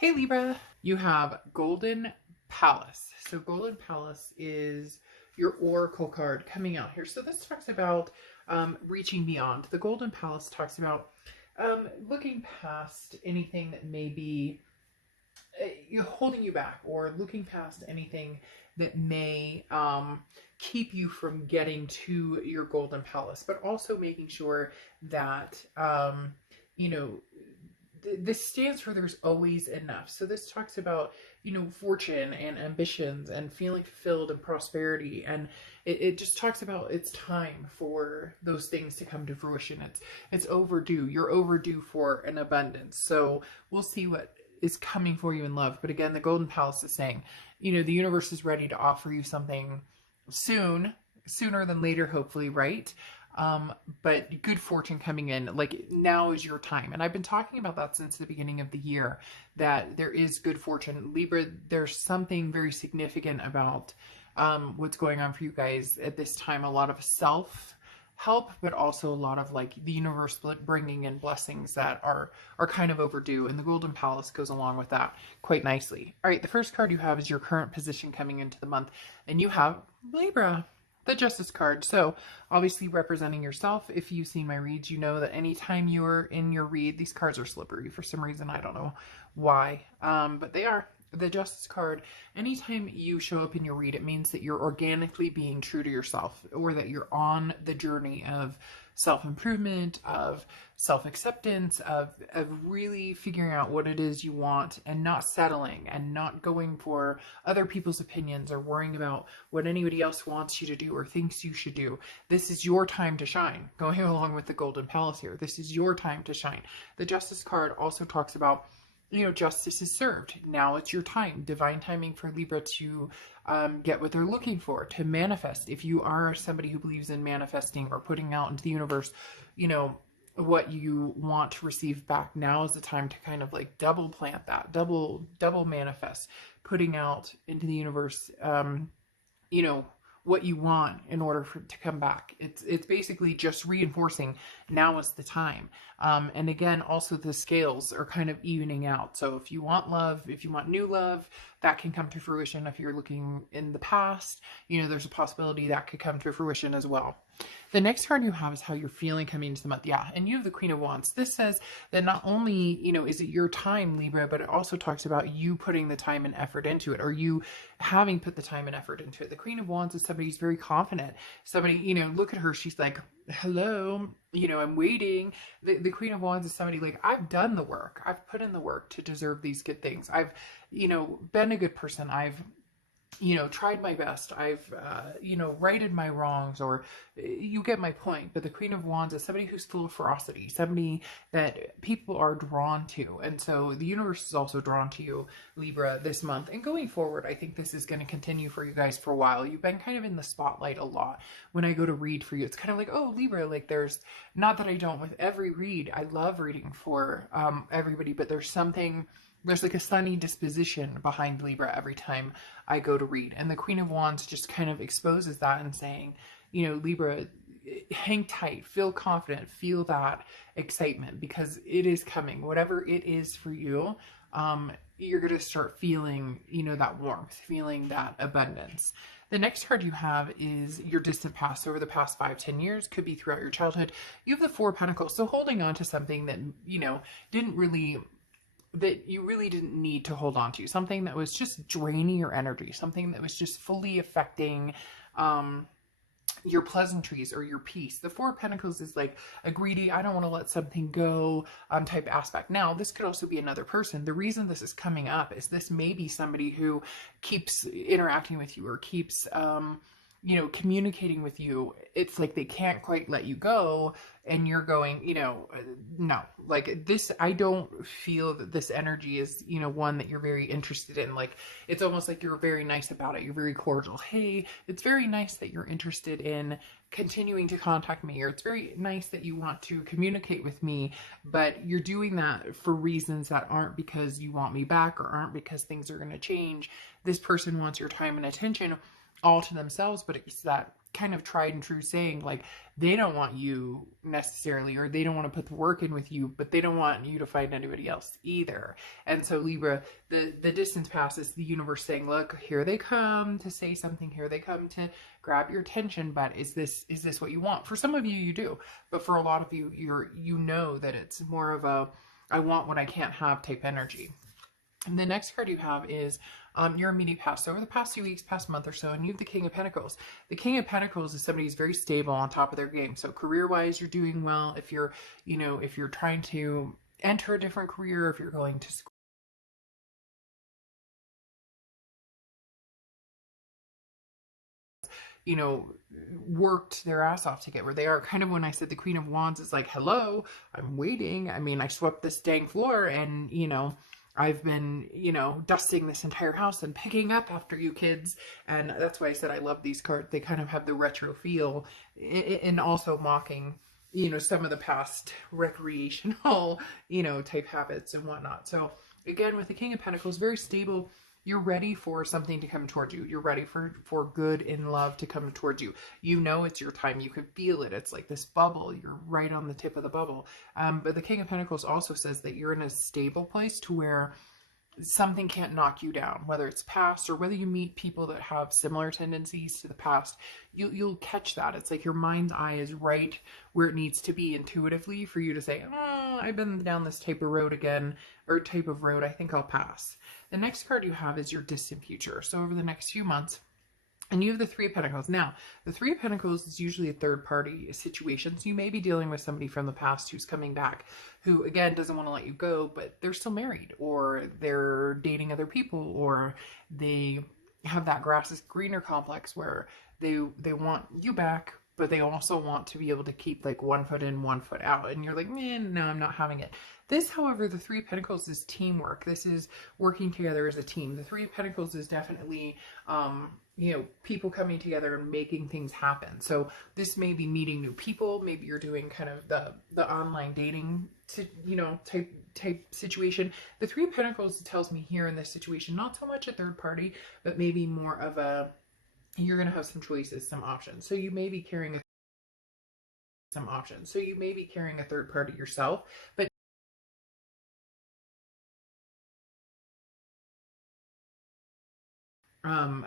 Hey Libra, you have Golden Palace. So Golden Palace is your Oracle card coming out here. So this talks about reaching beyond. The Golden Palace talks about looking past anything that may be holding you back, or looking past anything that may keep you from getting to your Golden Palace, but also making sure that, you know, this stands for there's always enough. So this talks about, fortune and ambitions and feeling fulfilled and prosperity. And it just talks about it's time for those things to come to fruition. It's overdue. You're overdue for an abundance. So we'll see what is coming for you in love. But again, the Golden Palace is saying, the universe is ready to offer you something soon, sooner than later, hopefully, right? But good fortune coming in, like now is your time. And I've been talking about that since the beginning of the year, that there is good fortune. Libra, there's something very significant about what's going on for you guys at this time. A lot of self-help, but also a lot of like the universe bringing in blessings that are kind of overdue. And the Golden Palace goes along with that quite nicely. All right, the first card you have is your current position coming into the month. And you have Libra, the Justice card. So obviously representing yourself. If you've seen my reads, you know that anytime you're in your read, these cards are slippery for some reason. I don't know why, but they are. The Justice card, anytime you show up in your read, it means that you're organically being true to yourself, or that you're on the journey of self-improvement, of self-acceptance, of really figuring out what it is you want and not settling and not going for other people's opinions or worrying about what anybody else wants you to do or thinks you should do. This is your time to shine. Going along with the Golden Palace here, this is your time to shine. The Justice card also talks about, justice is served. Now it's your time. Divine timing for Libra to get what they're looking for, to manifest. If you are somebody who believes in manifesting or putting out into the universe, what you want to receive back, now is the time to kind of like double plant that, double manifest, putting out into the universe, what you want in order for it to come back. It's basically just reinforcing now is the time. And again, also the scales are kind of evening out. So if you want love, if you want new love, that can come to fruition. If you're looking in the past, there's a possibility that could come to fruition as well. The next card you have is how you're feeling coming into the month. Yeah, and you have the Queen of Wands. This says that not only, is it your time, Libra, but it also talks about you putting the time and effort into it, or you having put the time and effort into it. The Queen of Wands is somebody who's very confident. Somebody, look at her. She's like, hello, I'm waiting. The Queen of Wands is somebody like, I've done the work. I've put in the work to deserve these good things. I've, been a good person. I've, tried my best. I've, righted my wrongs, or you get my point. But the Queen of Wands is somebody who's full of ferocity, somebody that people are drawn to. And so the universe is also drawn to you, Libra, this month. And going forward, I think this is going to continue for you guys for a while. You've been kind of in the spotlight a lot. When I go to read for you, it's kind of like, oh, Libra, like there's, not that I don't with every read. I love reading for everybody, but there's like a sunny disposition behind Libra every time I go to read. And the Queen of Wands just kind of exposes that and saying, Libra, hang tight, feel confident, feel that excitement, because it is coming. Whatever it is for you, you're going to start feeling, that warmth, feeling that abundance. The next card you have is your distant past. Over the past 5-10 years, could be throughout your childhood. You have the Four of Pentacles. So holding on to something that, that you really didn't need to hold on to, something that was just draining your energy, something that was just fully affecting your pleasantries or your peace. The Four of Pentacles is like a greedy, I don't want to let something go type aspect. Now, this could also be another person. The reason this is coming up is this may be somebody who keeps interacting with you, or keeps communicating with you. It's like they can't quite let you go, and you're going, no, like this, I don't feel that this energy is, one that you're very interested in. Like, it's almost like you're very nice about it. You're very cordial. Hey, it's very nice that you're interested in continuing to contact me, or it's very nice that you want to communicate with me, but you're doing that for reasons that aren't because you want me back, or aren't because things are going to change. This person wants your time and attention, all to themselves, but it's that kind of tried and true saying, like, they don't want you necessarily, or they don't want to put the work in with you, but they don't want you to find anybody else either. And so Libra, the distance passes, the universe saying, look, here they come to say something, here they come to grab your attention, but is this what you want? For some of you, you do, but for a lot of you, you know that it's more of a I want what I can't have type energy. And the next card you have is your immediate past. So over the past few weeks, past month or so, and you have the King of Pentacles. The King of Pentacles is somebody who's very stable, on top of their game. So career-wise, you're doing well. If you're, if you're trying to enter a different career, if you're going to school, worked their ass off to get where they are. Kind of when I said the Queen of Wands is like, hello, I'm waiting. I mean, I swept this dang floor and, I've been, dusting this entire house and picking up after you kids. And that's why I said I love these cards. They kind of have the retro feel and also mocking, some of the past recreational, type habits and whatnot. So again, with the King of Pentacles, very stable. You're ready for something to come towards you. You're ready for good and love to come towards you. It's your time. You can feel it. It's like this bubble. You're right on the tip of the bubble. But the King of Pentacles also says that you're in a stable place to where something can't knock you down, whether it's past or whether you meet people that have similar tendencies to the past. You'll catch that. It's like your mind's eye is right where it needs to be intuitively for you to say, I've been down this type of road again, or type of road, I think I'll pass. The next card you have is your distant future. So over the next few months, and you have the Three of Pentacles. Now, the Three of Pentacles is usually a third-party situation. So you may be dealing with somebody from the past who's coming back, who, again, doesn't want to let you go, but they're still married, or they're dating other people, or they have that grass is greener complex where they want you back, but they also want to be able to keep like one foot in, one foot out. And you're like, man, no, I'm not having it. This, however, the Three of Pentacles is teamwork. This is working together as a team. The Three of Pentacles is definitely, people coming together and making things happen. So this may be meeting new people. Maybe you're doing kind of the online dating, type situation. The Three of Pentacles tells me here in this situation, not so much a third party, but maybe more of a, you're going to have some choices, some options. So you may be carrying a third party yourself, but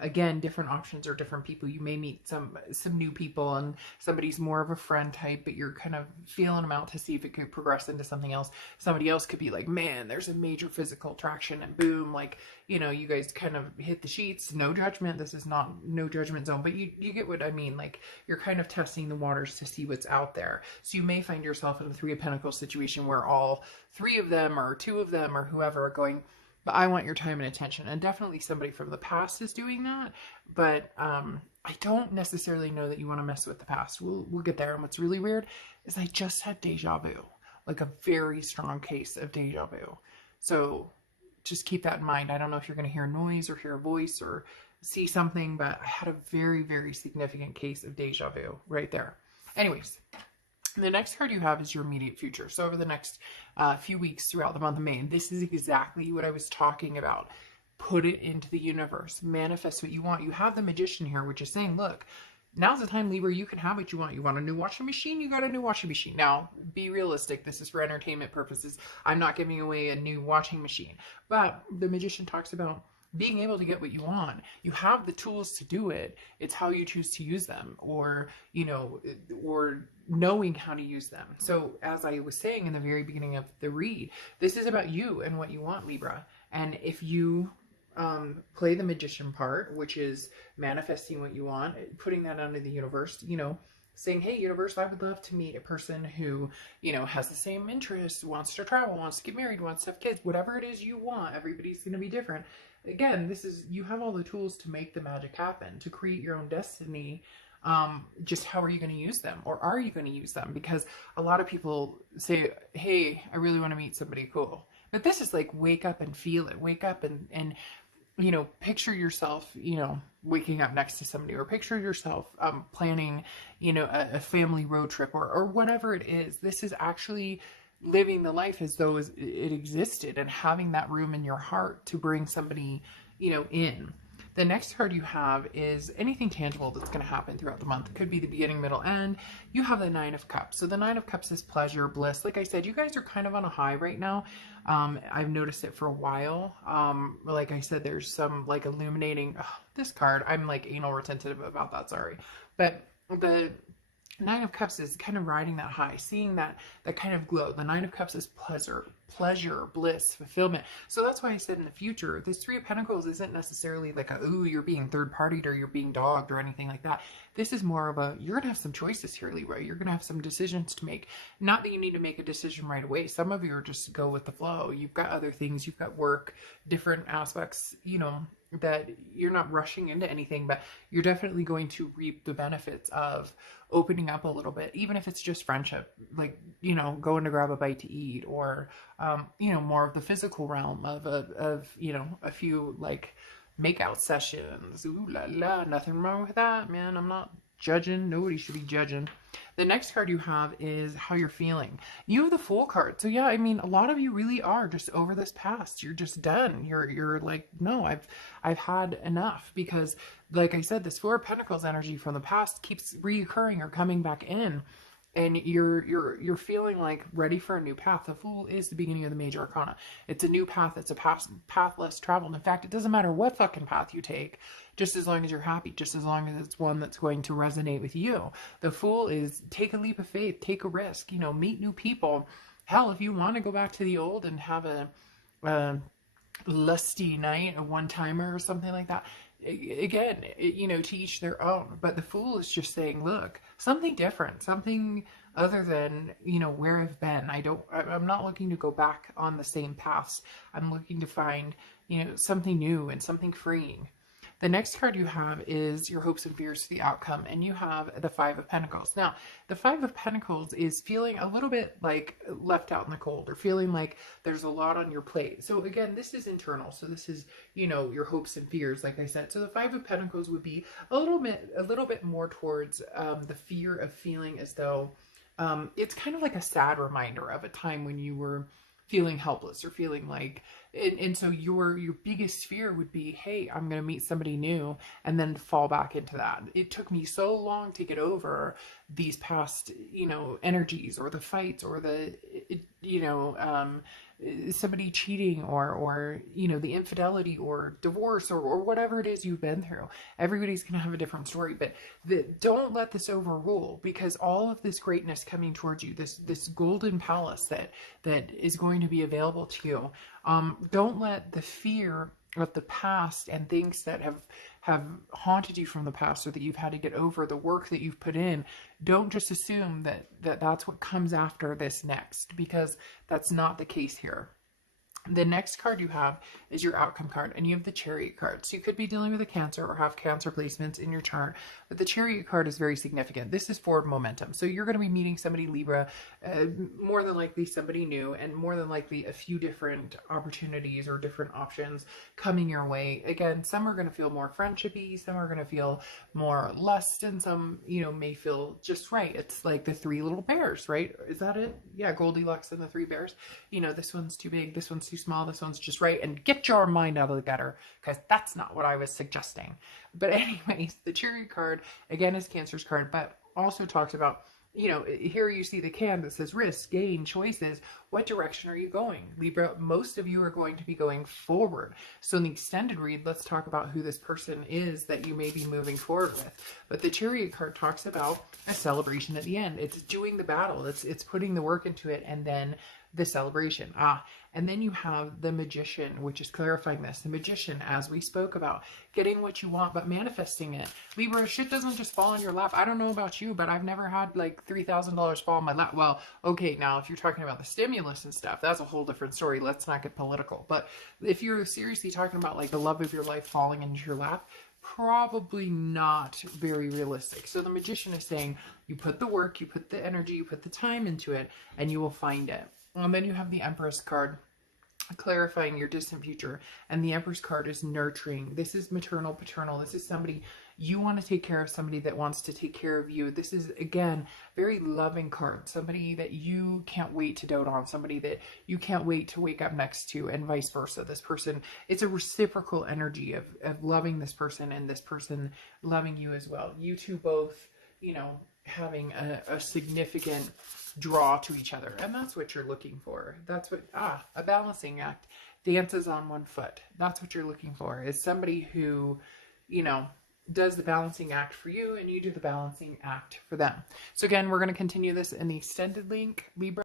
again, different options or different people. You may meet some new people, and somebody's more of a friend type, but you're kind of feeling them out to see if it could progress into something else. Somebody else could be like, man, there's a major physical attraction, and boom, like, you guys kind of hit the sheets. No judgment. This is not no judgment zone, but you get what I mean. Like, you're kind of testing the waters to see what's out there. So you may find yourself in a Three of Pentacles situation where all three of them or two of them or whoever are going, but I want your time and attention. And definitely somebody from the past is doing that. But I don't necessarily know that you want to mess with the past. We'll get there. And what's really weird is I just had deja vu, like a very strong case of deja vu. So just keep that in mind. I don't know if you're going to hear noise or hear a voice or see something, but I had a very, very significant case of deja vu right there. Anyways, the next card you have is your immediate future. So over the next few weeks throughout the month of May, and this is exactly what I was talking about. Put it into the universe. Manifest what you want. You have the Magician here, which is saying, look, now's the time, Libra, you can have what you want. You want a new washing machine? You got a new washing machine. Now, be realistic. This is for entertainment purposes. I'm not giving away a new washing machine. But the Magician talks about being able to get what you want. You have the tools to do it. It's how you choose to use them, or, or knowing how to use them. So as I was saying in the very beginning of the read, this is about you and what you want, Libra. And if you play the Magician part, which is manifesting what you want, putting that out into the universe, saying, hey, universe, I would love to meet a person who, has the same interests, wants to travel, wants to get married, wants to have kids, whatever it is you want. Everybody's going to be different. Again, you have all the tools to make the magic happen, to create your own destiny. Just how are you going to use them? Or are you going to use them? Because a lot of people say, hey, I really want to meet somebody cool. But this is like, wake up and feel it. Wake up and picture yourself, waking up next to somebody, or picture yourself planning, a family road trip, or whatever it is. This is actually living the life as though it existed, and having that room in your heart to bring somebody, in. The next card you have is anything tangible that's going to happen throughout the month. It could be the beginning, middle, end. You have the Nine of Cups. So the Nine of Cups is pleasure, bliss. Like I said, you guys are kind of on a high right now. I've noticed it for a while. Like I said, there's some like illuminating. This card, I'm like anal retentive about that, sorry. But the Nine of Cups is kind of riding that high, seeing that kind of glow. The Nine of Cups is pleasure, bliss, fulfillment. So that's why I said in the future, this Three of Pentacles isn't necessarily like a, ooh, you're being third-partied or you're being dogged or anything like that. This is more of a, you're going to have some choices here, Libra. You're going to have some decisions to make. Not that you need to make a decision right away. Some of you are just go with the flow. You've got other things. You've got work, different aspects, you know, that you're not rushing into anything, but you're definitely going to reap the benefits of opening up a little bit, even if it's just friendship, like, you know, going to grab a bite to eat, or, you know, more of the physical realm of, you know, a few like makeout sessions. Ooh la la, nothing wrong with that, man. I'm not judging. Nobody should be judging. The next card you have is how you're feeling. You have the Fool card. So yeah, I mean, a lot of you really are just over this past. You're just done. You're like, no, I've had enough, because like I said, this Four of Pentacles energy from the past keeps reoccurring or coming back in. And you're feeling like ready for a new path. The Fool is the beginning of the major arcana. It's a new path. It's a path less traveled. In fact, it doesn't matter what fucking path you take, just as long as you're happy, just as long as it's one that's going to resonate with you. The Fool is take a leap of faith, take a risk, you know, meet new people. Hell, if you want to go back to the old and have a lusty night, a one-timer or something like that, again, you know, to each their own. But the Fool is just saying, look, something different, something other than, you know, where I've been. I'm not looking to go back on the same paths. I'm looking to find, you know, something new and something freeing. The next card you have is your hopes and fears for the outcome, and you have the Five of Pentacles. Now, the Five of Pentacles is feeling a little bit like left out in the cold, or feeling like there's a lot on your plate. So again, this is internal. So this is, you know, your hopes and fears, like I said. So the Five of Pentacles would be a little bit more towards the fear of feeling as though it's kind of like a sad reminder of a time when you were feeling helpless, or feeling like, and so your biggest fear would be, hey, I'm going to meet somebody new, and then fall back into that. It took me so long to get over these past, you know, energies, or the fights, or the, you know, somebody cheating, or, you know, the infidelity or divorce, or whatever it is you've been through. Everybody's going to have a different story, but don't let this overrule, because all of this greatness coming towards you, this golden palace that is going to be available to you, don't let the fear of the past and things that have haunted you from the past, or that you've had to get over, the work that you've put in, don't just assume that that's what comes after this next, because that's not the case here. The next card you have is your outcome card, and you have the Chariot card. So you could be dealing with a Cancer or have Cancer placements in your chart, but the Chariot card is very significant. This is forward momentum. So you're going to be meeting somebody, Libra, more than likely somebody new, and more than likely a few different opportunities or different options coming your way. Again, some are going to feel more friendshipy, some are going to feel more lust, and some, you know, may feel just right. It's like the Three Little Bears, right? Is that it? Yeah, Goldilocks and the Three Bears. You know, this one's too big, this one's too small, this one's just right. And get your mind out of the gutter, because that's not what I was suggesting. But anyways, the Chariot card, again, is Cancer's card, but also talks about, you know, here you see the can that says risk, gain, choices. What direction are you going? Libra, most of you are going to be going forward. So in the extended read, let's talk about who this person is that you may be moving forward with. But the Chariot card talks about a celebration at the end. It's doing the battle. It's putting the work into it, and then the celebration. And then you have the Magician, which is clarifying this. The Magician, as we spoke about, getting what you want, but manifesting it. Libra, shit doesn't just fall in your lap. I don't know about you, but I've never had like $3,000 fall in my lap. Well, okay, now if you're talking about the stimulus and stuff, that's a whole different story. Let's not get political. But if you're seriously talking about like the love of your life falling into your lap, probably not very realistic. So the Magician is saying, you put the work, you put the energy, you put the time into it, and you will find it. And then you have the Empress card. clarifying your distant future. And the Empress card is nurturing. This is maternal, paternal. This is somebody you want to take care of, somebody that wants to take care of you. This is, again, very loving card. Somebody that you can't wait to dote on, somebody that you can't wait to wake up next to, and vice versa. This person, it's a reciprocal energy of loving this person and this person loving you as well. You two both, you know, having a significant draw to each other. And that's what you're looking for. That's what, a balancing act. Dances on one foot. That's what you're looking for, is somebody who, you know, does the balancing act for you and you do the balancing act for them. So again, we're going to continue this in the extended link, Libra.